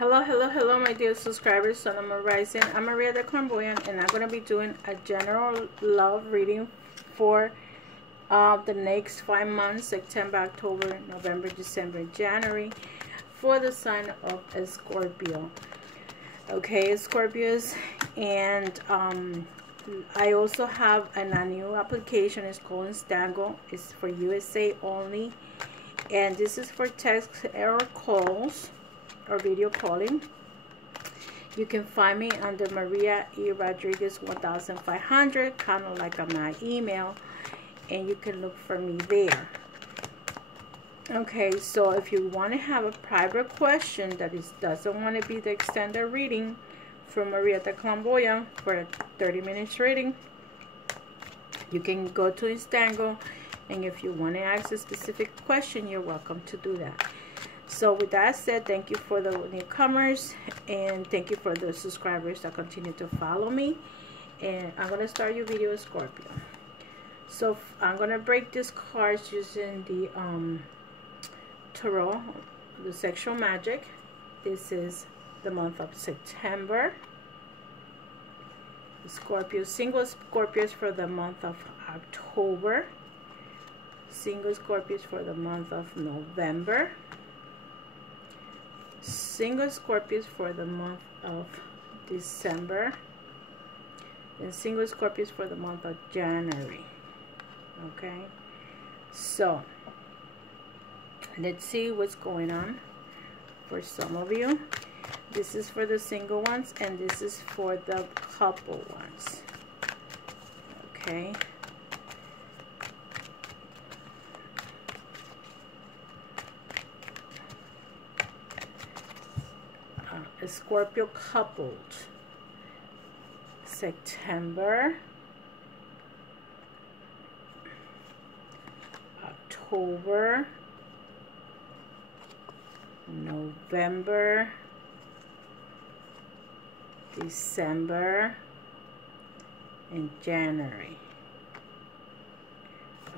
Hello, my dear subscribers. Sun and Moon Rising. I'm Maria the Clairvoyant, and I'm going to be doing a general love reading for the next 5 months, September, October, November, December, January, for the sign of Scorpio. Okay, Scorpios, and I also have a new application. It's called Instango. It's for USA only, and this is for text or calls or video calling. You can find me under Maria E. Rodriguez 1500, kind of like on my email, and you can look for me there. Okay, so if you want to have a private question that doesn't want to be the extended reading from Maria the Clairvoyant for a 30 minutes reading, you can go to Instango, and if you want to ask a specific question, you're welcome to do that. So with that said, thank you for the newcomers, and thank you for the subscribers that continue to follow me. And I'm going to start your video with Scorpio. So I'm going to break these cards using the tarot, the sexual magic. This is the month of September. Scorpio, single Scorpios for the month of October. Single Scorpios for the month of November. Single Scorpios for the month of December, and single Scorpios for the month of January. Okay, so let's see what's going on for some of you. This is for the single ones, and this is for the couple ones. Okay. A Scorpio coupled, September, October, November, December, and January.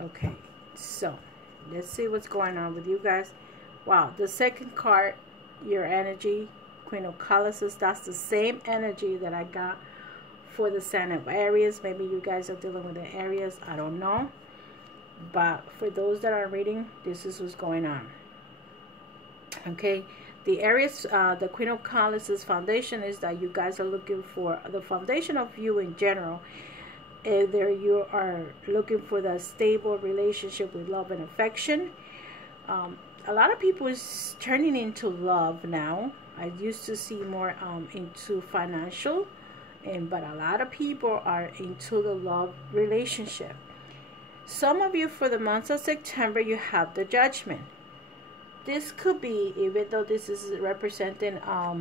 Okay, so let's see what's going on with you guys. Wow, the second card, your energy, Queen of Colossus, that's the same energy that I got for the sign of Aries. Maybe you guys are dealing with the Aries, I don't know, but for those that are reading, this is what's going on. Okay, the Aries, the Queen of Colossus foundation is that you guys are looking for the foundation of you in general. Either you are looking for the stable relationship with love and affection. A lot of people is turning into love now. I used to see more into financial, but a lot of people are into the love relationship. Some of you, for the month of September, you have the Judgment. This could be, even though this is representing a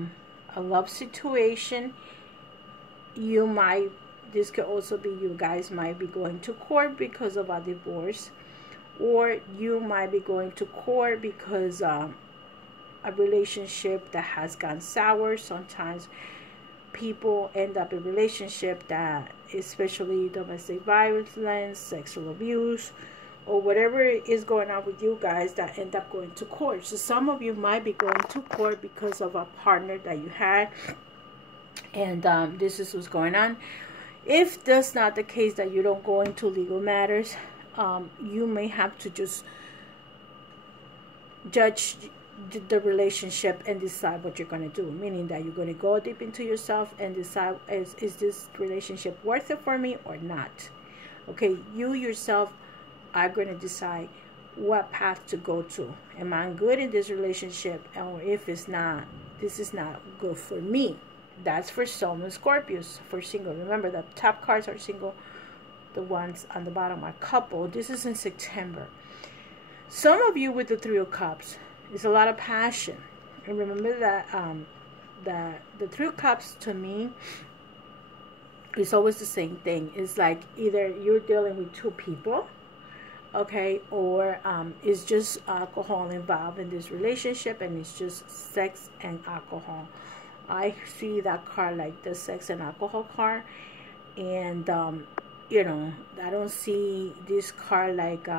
love situation, this could also be you guys might be going to court because of a divorce, or you might be going to court because a relationship that has gone sour. Sometimes people end up in relationship that, especially domestic violence, sexual abuse, or whatever is going on with you guys, that end up going to court. So some of you might be going to court because of a partner that you had, and this is what's going on. If that's not the case, that you don't go into legal matters, you may have to just judge the relationship and decide what you're going to do, meaning that you're going to go deep into yourself and decide, is this relationship worth it for me or not? Okay, you yourself are going to decide what path to go to. Am I good in this relationship, or if it's not, this is not good for me? That's for some Scorpios, for single. Remember, the top cards are single, the ones on the bottom are couple. This is in September. Some of you with the Three of Cups, it's a lot of passion. And remember that the Three of Cups, to me, is always the same thing. It's like either you're dealing with two people, okay, or it's just alcohol involved in this relationship, and it's just sex and alcohol. I see that card like the sex and alcohol card, and you know, I don't see this card like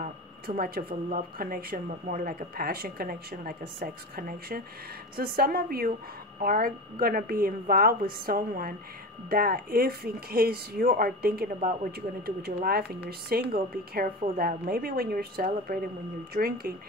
too much of a love connection, but more like a passion connection, like a sex connection. So some of you are going to be involved with someone that, if in case you are thinking about what you're going to do with your life and you're single, be careful that maybe when you're celebrating, when you're drinking,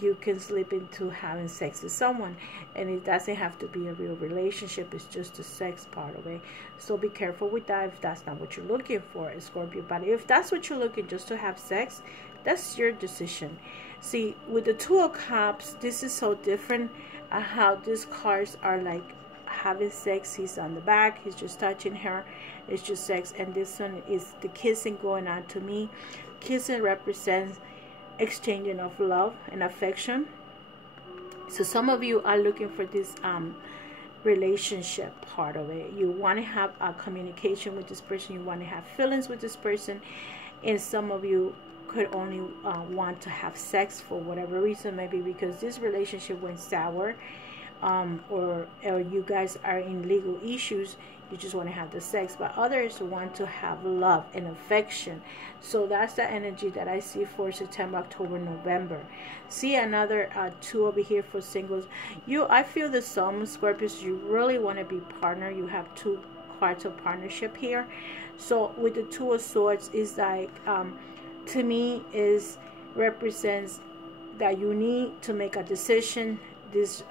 you can slip into having sex with someone, and it doesn't have to be a real relationship. It's just the sex part of it. So be careful with that if that's not what you're looking for, Scorpio. But if that's what you're looking, just to have sex, that's your decision. See, with the Two of Cups, this is so different. How these cards are like having sex. He's on the back, he's just touching her, it's just sex. And this one is the kissing going on. To me, kissing represents exchanging of love and affection. So some of you are looking for this relationship part of it. You want to have a communication with this person, you want to have feelings with this person, and some of you could only want to have sex for whatever reason, maybe because this relationship went sour, or you guys are in legal issues. You just want to have the sex, but others want to have love and affection. So that's the energy that I see for September, October, November. See another two over here for singles. I feel that some Scorpios, you really want to be partner. You have two cards of partnership here. So with the Two of Swords is like, to me, is represents that you need to make a decision. This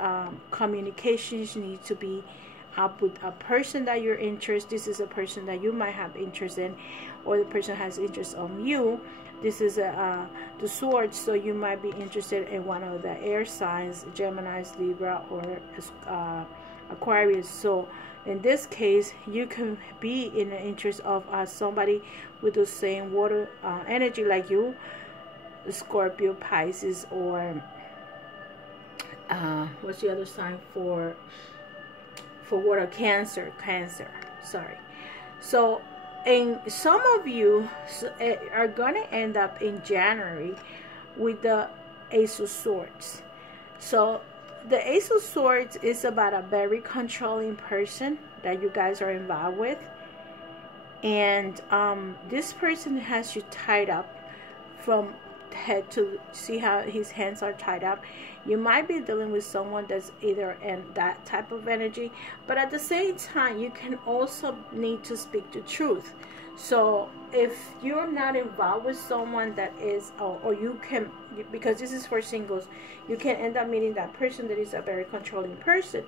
communications need to be up with a person that you're interested. This is a person that you might have interest in, or the person has interest on you. This is the Swords, so you might be interested in one of the air signs, Gemini, Libra, or Aquarius. So in this case, you can be in the interest of somebody with the same water energy like you, Scorpio, Pisces, or what's the other sign for water? Cancer, sorry. So, and some of you are going to end up in January with the Ace of Swords. So the Ace of Swords is about a very controlling person that you guys are involved with, and this person has you tied up from head to, see how his hands are tied up. You might be dealing with someone that's either in that type of energy, but at the same time, you can also need to speak the truth. So if you're not involved with someone that is, or you can, because this is for singles, you can end up meeting that person that is a very controlling person,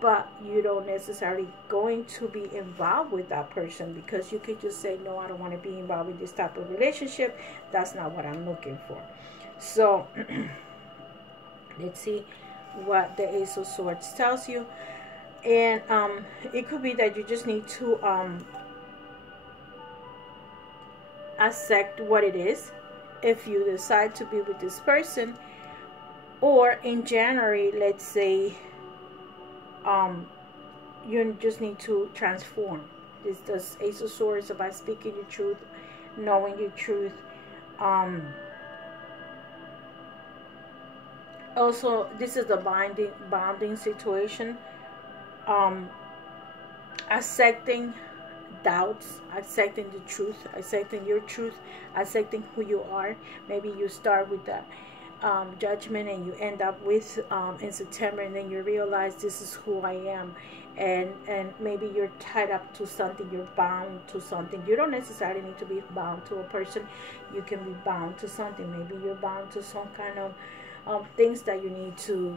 but you don't necessarily going to be involved with that person, because you could just say, no, I don't want to be involved with this type of relationship. That's not what I'm looking for. So let's see what the Ace of Swords tells you. And it could be that you just need to accept what it is if you decide to be with this person. Or in January, let's say, you just need to transform. This Ace of Swords about speaking your truth, knowing your truth. Also, this is the bonding situation. Accepting doubts, accepting the truth, accepting your truth, accepting who you are. Maybe you start with the judgment, and you end up with in September, and then you realize this is who I am, and maybe you're tied up to something, you're bound to something. You don't necessarily need to be bound to a person. You can be bound to something. Maybe you're bound to some kind of things that you need to,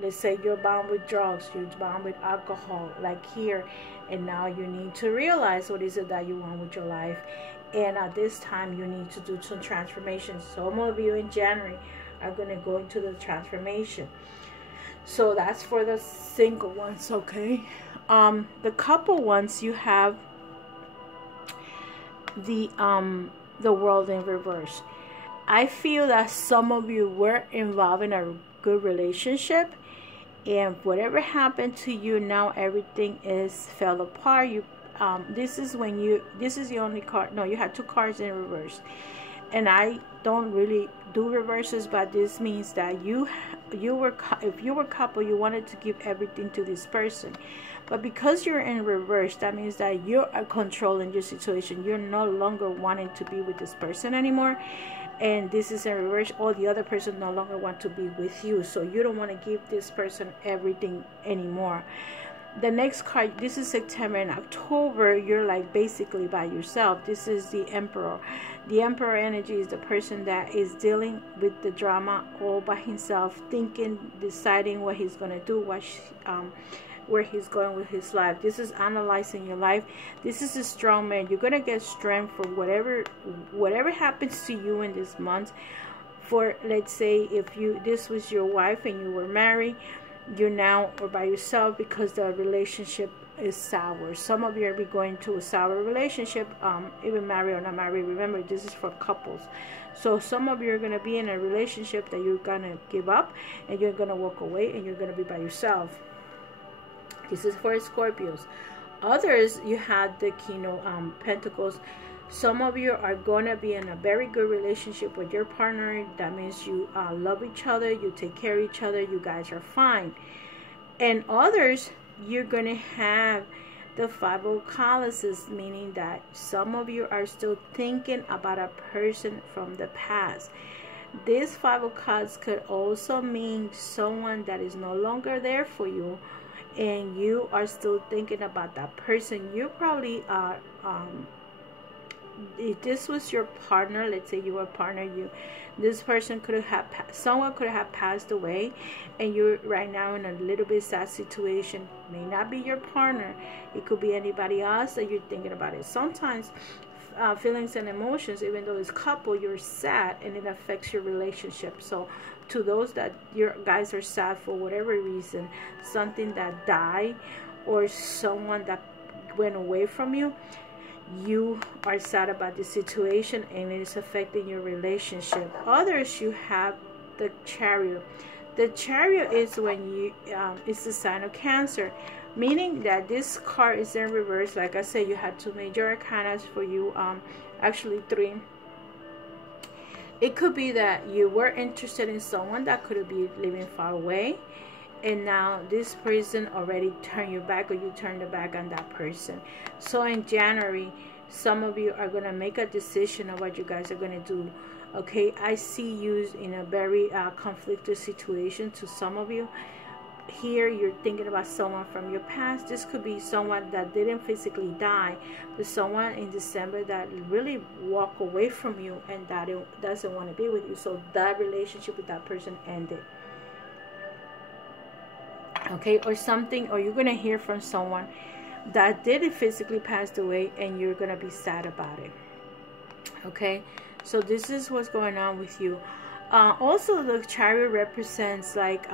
let's say you're bound with drugs, you're bound with alcohol, like here, and now you need to realize what is it that you want with your life. And at this time, you need to do some transformation. Some of you in January are going to go into the transformation. So that's for the single ones, okay? The couple ones, you have the World in reverse. I feel that some of you were involved in a good relationship, and whatever happened to you, now everything is fell apart. This is the only card. No, you had two cards in reverse, and I don't really do reverses, but this means that you if you were couple, you wanted to give everything to this person, but because you're in reverse, that means that you are controlling your situation. You're no longer wanting to be with this person anymore, and this is in reverse, or the other person no longer want to be with you, so you don't want to give this person everything anymore. The next card, this is September and October, you're like basically by yourself. This is the Emperor. The Emperor energy is the person that is dealing with the drama all by himself, thinking, deciding what he's going to do, where he's going with his life. This is analyzing your life. This is a strong man. You're going to get strength for whatever happens to you in this month. For, let's say, if this was your wife and you were married, you're now or by yourself because the relationship is sour. Some of you are going to a sour relationship, even married or not married. Remember, this is for couples. So some of you are going to be in a relationship that you're going to give up, and you're going to walk away, and you're going to be by yourself. This is for Scorpios. Others, you had the King of Pentacles. Some of you are going to be in a very good relationship with your partner. That means you love each other, you take care of each other, you guys are fine. And others, you're going to have the Five of Colossus, meaning that some of you are still thinking about a person from the past. This Five of Cups could also mean someone that is no longer there for you, and you are still thinking about that person. You probably are if this was your partner, let's say you were a partner, this person could have someone could have passed away, and you're right now in a little bit sad situation. May not be your partner, it could be anybody else that you're thinking about it. Sometimes feelings and emotions, even though it's couple, you're sad and it affects your relationship. So to those that your guys are sad for whatever reason, something that died or someone that went away from you, you are sad about the situation and it is affecting your relationship. Others, you have the Chariot. The Chariot is when you it's the sign of Cancer, meaning that this card is in reverse. Like I said, you had two major arcanas for you, actually three. It could be that you were interested in someone that could be living far away, and now this person already turned your back, or you turned the back on that person. So in January, some of you are going to make a decision of what you guys are going to do. Okay, I see you in a very conflicted situation. To some of you here, you're thinking about someone from your past. This could be someone that didn't physically die, but someone in December that really walked away from you and that it doesn't want to be with you. So that relationship with that person ended. Okay, or something, or you're going to hear from someone that did physically pass away, and you're going to be sad about it. Okay, so this is what's going on with you. Also, the Chariot represents like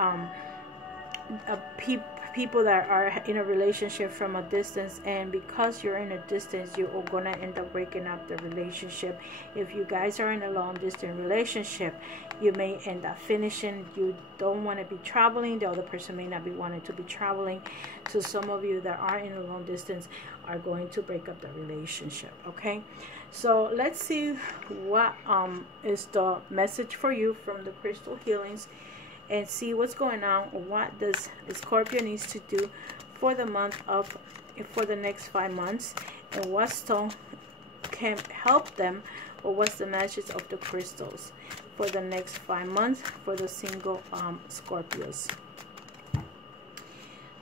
people that are in a relationship from a distance, and because you're in a distance, you are going to end up breaking up the relationship. If you guys are in a long distance relationship, you may end up finishing. You don't want to be traveling. The other person may not be wanting to be traveling. So some of you that are in a long distance are going to break up the relationship. Okay, so let's see what is the message for you from the crystal healings, and see what's going on. What does Scorpio needs to do for the for the next 5 months, and what stone can help them, or what's the message of the crystals for the next 5 months for the single Scorpios.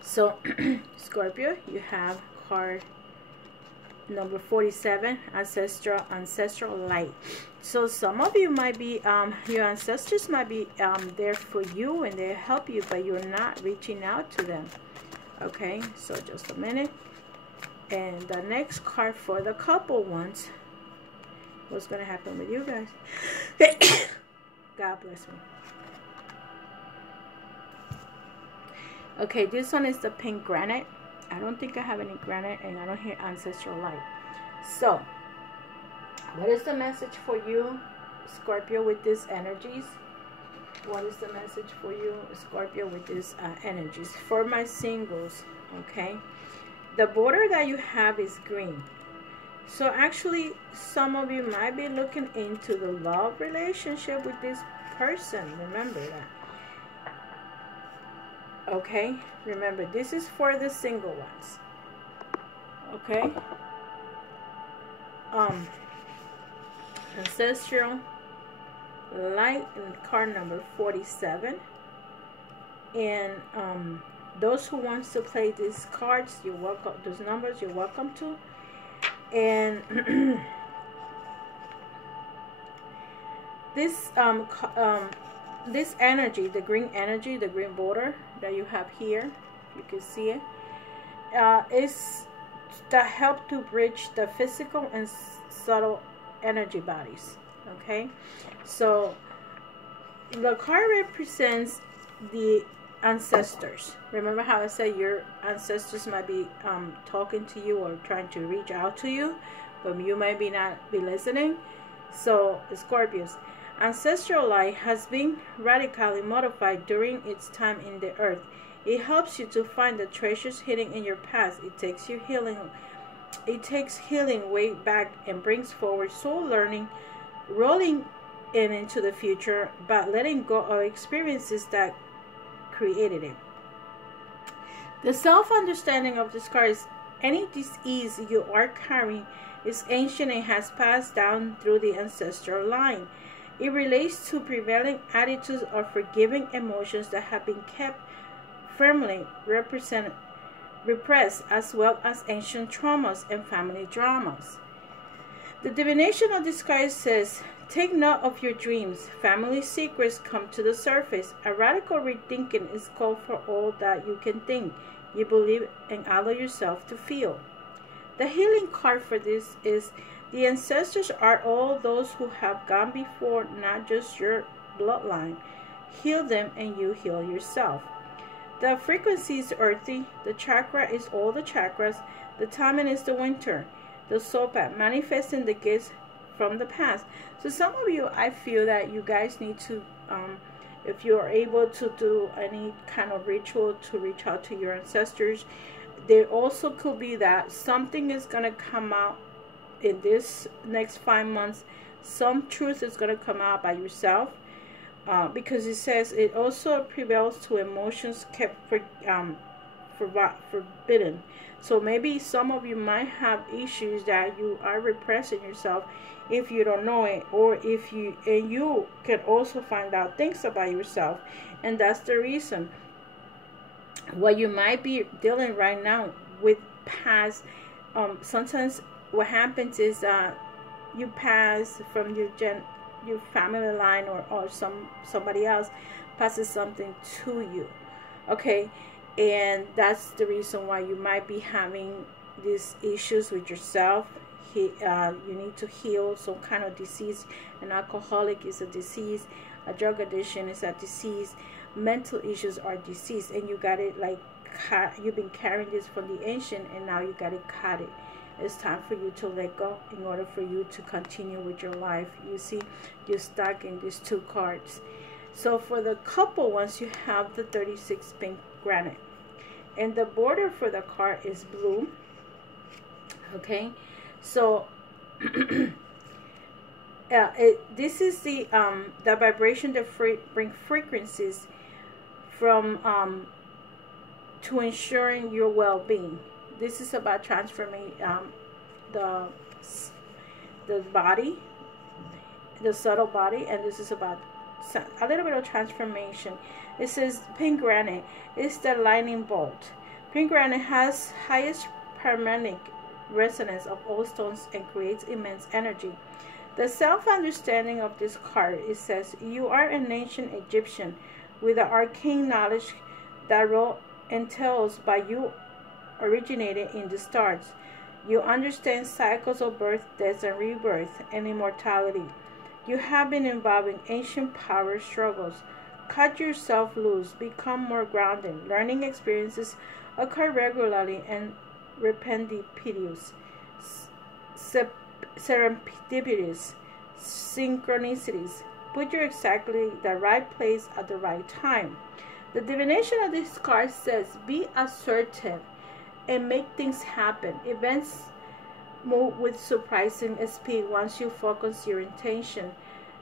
So Scorpio, you have card number 47, Ancestralite. So some of you might be, your ancestors might be there for you and they help you, but you're not reaching out to them. Okay, so just a minute. And the next card for the couple ones, what's going to happen with you guys? God bless me. Okay, this one is the pink granite. I don't think I have any granite, and I don't hear Ancestralite. So what is the message for you, Scorpio, with these energies? What is the message for you, Scorpio, with these energies? For my singles, okay, the border that you have is green. So actually, some of you might be looking into the love relationship with this person. Remember that. Okay, remember, this is for the single ones. Okay. Ancestral Light and card number 47. And those who wants to play these cards, you're welcome. Those numbers, you're welcome to. And this this energy, the green energy, the green border that you have here, you can see it, is that help to bridge the physical and subtle energy bodies. Okay, so the card represents the ancestors. Remember how I said your ancestors might be talking to you or trying to reach out to you, but you might not be listening. So Scorpios, ancestral light has been radically modified during its time in the earth. It helps you to find the treasures hidden in your past. It takes healing way back and brings forward soul learning, rolling into the future, but letting go of experiences that created it. The self-understanding of this card is any disease you are carrying is ancient and has passed down through the ancestral line. It relates to prevailing attitudes or forgiving emotions that have been kept firmly repressed, as well as ancient traumas and family dramas. The divination of this card says, take note of your dreams. Family secrets come to the surface. A radical rethinking is called for all that you can think, you believe, and allow yourself to feel. The healing card for this is, the ancestors are all those who have gone before, not just your bloodline. Heal them and you heal yourself. The frequency is earthy. The chakra is all the chakras. The timing is the winter. The soul path, manifesting the gifts from the past. So some of you, I feel that you guys need to, if you are able to do any kind of ritual to reach out to your ancestors, there also could be that something is going to come out in this next 5 months. Some truth is going to come out by yourself, because it says it also prevails to emotions kept forbidden. So maybe some of you might have issues that you are repressing yourself if you don't know it, or if you, and you can also find out things about yourself, and that's the reason what you might be dealing right now with past. Sometimes what happens is you pass from your family line, or somebody else passes something to you. Okay, and that's the reason why you might be having these issues with yourself. You need to heal some kind of disease. An alcoholic is a disease. A drug addiction is a disease. Mental issues are disease, and you got it like you've been carrying this from the ancient, and now you got it cut it. It's time for you to let go in order for you to continue with your life. You see, you're stuck in these two cards. So for the couple ones, you have the 36 pink granite, and the border for the card is blue. Okay, so this is the vibration that bring frequencies from to ensuring your well-being. This is about transforming the body, the subtle body, and this is about a little bit of transformation. It says pink granite is the lightning bolt. Pink granite has highest harmonic resonance of all stones and creates immense energy. The self-understanding of this card, it says, you are an ancient Egyptian with the arcane knowledge that role entails by you originated in the stars. You understand cycles of birth, death, and rebirth, and immortality. You have been involved in ancient power struggles. Cut yourself loose, become more grounded. Learning experiences occur regularly and serendipitous, serendipities, synchronicities. Put you exactly the right place at the right time. The divination of this card says, be assertive and make things happen. Events move with surprising speed once you focus your intention.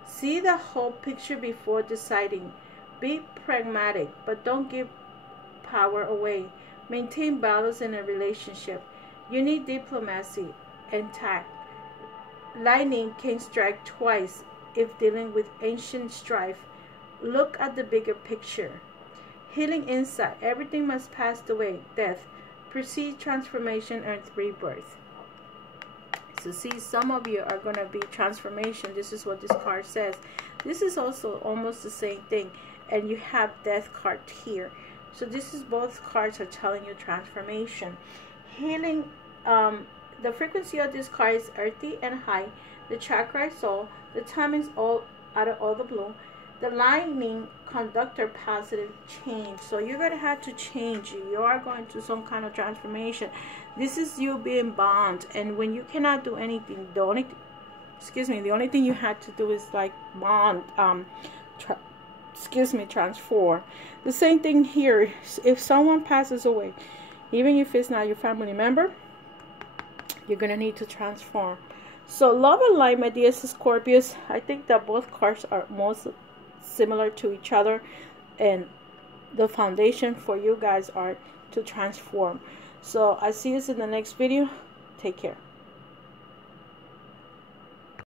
See the whole picture before deciding. Be pragmatic, but don't give power away. Maintain balance in a relationship. You need diplomacy and tact. Lightning can strike twice if dealing with ancient strife. Look at the bigger picture. Healing insight. Everything must pass away. Death. Proceed transformation and rebirth. So see, some of you are going to be transformation. This is what this card says. This is also almost the same thing. And you have death card here. So this is, both cards are telling you transformation. Healing, the frequency of this card is earthy and high. The chakra is soul. The time is all out of all the blue. The lightning conductor positive change. So you're going to have to change. You are going to some kind of transformation. This is you being bound. And when you cannot do anything, the only thing you had to do is like bond, transform. The same thing here. If someone passes away, even if it's not your family member, you're going to need to transform. So love and light, my dear Scorpios. I think that both cards are most similar to each other, and the foundation for you guys are to transform. So I see you in the next video. Take care.